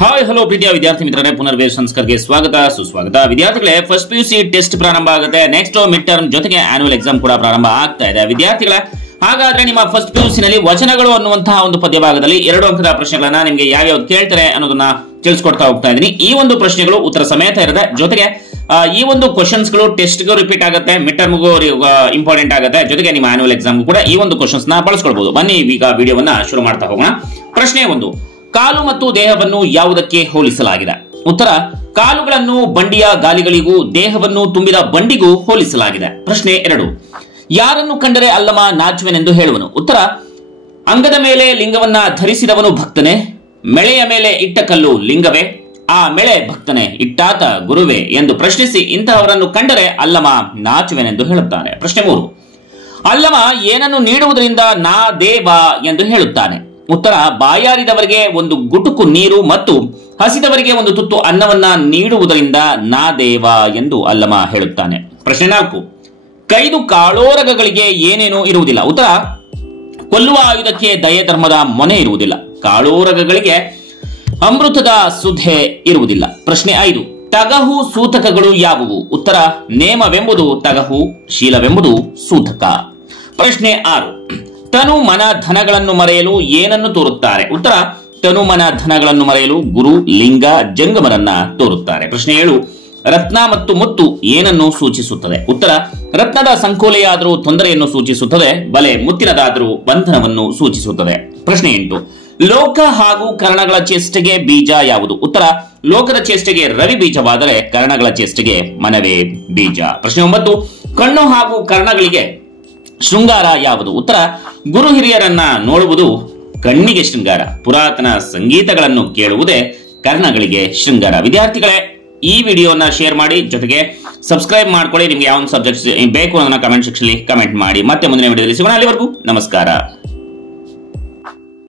Hi hello ಪ್ರೀತಿಯ ವಿದ್ಯಾರ್ಥಿ ಮಿತ್ರರೇ, ಪುನರ್ವೇಶ ಸಂಸ್ಕರ್ಗೆ ಸ್ವಾಗತ ಸುಸ್ವಾಗತ. ವಿದ್ಯಾರ್ಥಿಗಳೇ, ಫಸ್ಟ್ PUC ಟೆಸ್ಟ್ ಪ್ರಾರಂಭ ಆಗುತ್ತೆ. ನೆಕ್ಸ್ಟ್ ಮಿಡ್ ಟರ್ಮ್ ಜೊತೆಗೆ ಆನ್ಯುವಲ್ ಎಕ್ಸಾಮ್ ಕೂಡ ಪ್ರಾರಂಭ ಆಗ್ತಾ ಇದೆ. ವಿದ್ಯಾರ್ಥಿಗಳ ಹಾಗಾದ್ರೆ ನಿಮ್ಮ ಫಸ್ಟ್ PUC ನಲ್ಲಿ ವಚನಗಳು ಅನ್ನುವಂತಹ ಒಂದು ಪದ್ಯ ಭಾಗದಲ್ಲಿ 2 ಅಂಕದ ಪ್ರಶ್ನೆಗಳನ್ನ ನಿಮಗೆ ಯಾವ್ಯಾವ್ದು ಕೇಳ್ತಾರೆ ಅನ್ನೋದನ್ನ ತಿಳಿಸ್ಕೊಡ್ತಾ ಹೋಗ್ತಾ ಇದ್ದೀನಿ. ಈ ಒಂದು ಪ್ರಶ್ನೆಗಳು ಉತ್ತರ ಸಮೇತ ಇರುತ್ತೆ. ಜೊತೆಗೆ ಈ ಒಂದು ಕ್ವಶನ್ಸ್ ಗಳು ಟೆಸ್ಟ್ ಗೂ ರಿಪೀಟ್ ಆಗುತ್ತೆ, ಮಿಡ್ ಟರ್ಮ್ ಗೂ ಇಂಪಾರ್ಟೆಂಟ್ ಆಗುತ್ತೆ. ಜೊತೆಗೆ ನಿಮ್ಮ ಆನ್ಯುವಲ್ ಎಕ್ಸಾಮ್ ಕೂಡ ಈ ಒಂದು ಕ್ವಶನ್ಸ್ ನ ಬಳಸ್ಕೊಳ್ಬಹುದು. ಬನ್ನಿ ಈಗ ವಿಡಿಯೋವನ್ನ ಶುರು ಮಾಡ್ತಾ ಹೋಗೋಣ. ಪ್ರಶ್ನೆ 1, ಕಾಲು ಮತ್ತು ದೇಹವನ್ನು ಯಾವುದಕ್ಕೆ ಹೋಲಿಸಲಾಗಿದೆ? ಉತ್ತರ, ಕಾಲುಗಳನ್ನು ಬಂಡಿಯ ಗಾಲಿಗಳಿಗೂ ದೇಹವನ್ನು ತುಂಬಿದ ಬಂಡಿಗೂ ಹೋಲಿಸಲಾಗಿದೆ. ಪ್ರಶ್ನೆ 2, ಯಾರನ್ನು ಕಂಡರೆ ಅಲ್ಲಮ ನಾಚುವೆನೆಂದು ಹೇಳುವನು? ಉತ್ತರ, ಅಂಗದ ಮೇಲೆ ಲಿಂಗವನ್ನ ಧರಿಸಿದವನು ಭಕ್ತನೇ, ಮೆಳೆಯ ಮೇಲೆ ಇಟ್ಟ ಕಲ್ಲು ಲಿಂಗವೇ, ಆ ಮೆಳೆ ಭಕ್ತನೇ, ಇಟ್ಟಾತ ಗುರುವೇ ಎಂದು ಪ್ರಶ್ನಿಸಿ ಇಂತಹವರನ್ನು ಕಂಡರೆ ಅಲ್ಲಮ ನಾಚುವೆನೆಂದು ಹೇಳುತ್ತಾನೆ. ಪ್ರಶ್ನೆ 3, ಅಲ್ಲಮ ಏನನ್ನು ನೀಡುವುದರಿಂದ ನಾ ದೇವ ಎಂದು ಹೇಳುತ್ತಾನೆ? ಉತ್ತರ, ಬಾಯಾರಿದವರಿಗೆ ಒಂದು ಗುಟುಕು ನೀರು ಮತ್ತು ಹಸಿದವರಿಗೆ ಒಂದು ತುತ್ತು ಅನ್ನವನ್ನ ನೀಡುವುದರಿಂದ ನಾ ದೇವ ಎಂದು ಅಲ್ಲಮ ಹೇಳುತ್ತಾನೆ. ಪ್ರಶ್ನೆ 4, ಕೈದು ಕಾಳೋರಗಗಳಿಗೆ ಏನೇನೂ ಇರುವುದಿಲ್ಲ? ಉತ್ತರ, ಕೊಲ್ಲುವ ಆಯುಧಕ್ಕೆ ದಯೆ ಧರ್ಮದ ಮೊನೆ ಇರುವುದಿಲ್ಲ, ಕಾಳೋರಗಗಳಿಗೆ ಅಮೃತದ ಸುಧೆ ಇರುವುದಿಲ್ಲ. ಪ್ರಶ್ನೆ 5, ತಗಹು ಸೂತಕಗಳು ಯಾವುವು? ಉತ್ತರ, ನೇಮವೆಂಬುದು ತಗಹು, ಶೀಲವೆಂಬುದು ಸೂತಕ. ಪ್ರಶ್ನೆ 6, ತನು ಮನ ಧನಗಳನ್ನು ಮರೆಯಲು ಏನನ್ನು ತೋರುತ್ತಾರೆ? ಉತ್ತರ, ತನು ಮನ ಧನಗಳನ್ನು ಮರೆಯಲು ಗುರು, ಲಿಂಗ, ಜಂಗಮರನ್ನ ತೋರುತ್ತಾರೆ. ಪ್ರಶ್ನೆ 7, ರತ್ನ ಮತ್ತು ಮುತ್ತು ಏನನ್ನು ಸೂಚಿಸುತ್ತದೆ? ಉತ್ತರ, ರತ್ನದ ಸಂಕೋಲೆಯಾದರೂ ತೊಂದರೆಯನ್ನು ಸೂಚಿಸುತ್ತದೆ, ಬಲೆ ಮುತ್ತಿನದಾದರೂ ಬಂಧನವನ್ನು ಸೂಚಿಸುತ್ತದೆ. ಪ್ರಶ್ನೆ 8, ಲೋಕ ಹಾಗೂ ಕರ್ಣಗಳ ಚೇಷ್ಟೆಗೆ ಬೀಜ ಯಾವುದು? ಉತ್ತರ, ಲೋಕದ ಚೇಷ್ಟೆಗೆ ರವಿ ಬೀಜವಾದರೆ ಕರ್ಣಗಳ ಚೇಷ್ಟೆಗೆ ಮನವೇ ಬೀಜ. ಪ್ರಶ್ನೆ 9, ಕಣ್ಣು ಹಾಗೂ ಕರ್ಣಗಳಿಗೆ ಶೃಂಗಾರ ಯಾವುದು? ಉತ್ತರ, ಗುರು ಹಿರಿಯರನ್ನ ನೋಡುವುದು ಕಣ್ಣಿಗೆ ಶೃಂಗಾರ, ಪುರಾತನ ಸಂಗೀತಗಳನ್ನು ಕೇಳುವುದೇ ಕರ್ಣಗಳಿಗೆ ಶೃಂಗಾರ. ವಿದ್ಯಾರ್ಥಿಗಳೇ, ಈ ವಿಡಿಯೋನ ಶೇರ್ ಮಾಡಿ, ಜೊತೆಗೆ ಸಬ್ಸ್ಕ್ರೈಬ್ ಮಾಡ್ಕೊಳ್ಳಿ. ನಿಮ್ಗೆ ಯಾವ ಸಬ್ಜೆಕ್ಟ್ಸ್ ಬೇಕು ಅನ್ನೋದನ್ನ ಕಮೆಂಟ್ ಸೆಕ್ಷನ್ ಅಲ್ಲಿ ಕಮೆಂಟ್ ಮಾಡಿ. ಮತ್ತೆ ಮುಂದಿನ ವಿಡಿಯೋದಲ್ಲಿ ಸಿಗೋಣ. ಅಲ್ಲಿವರೆಗೂ ನಮಸ್ಕಾರ.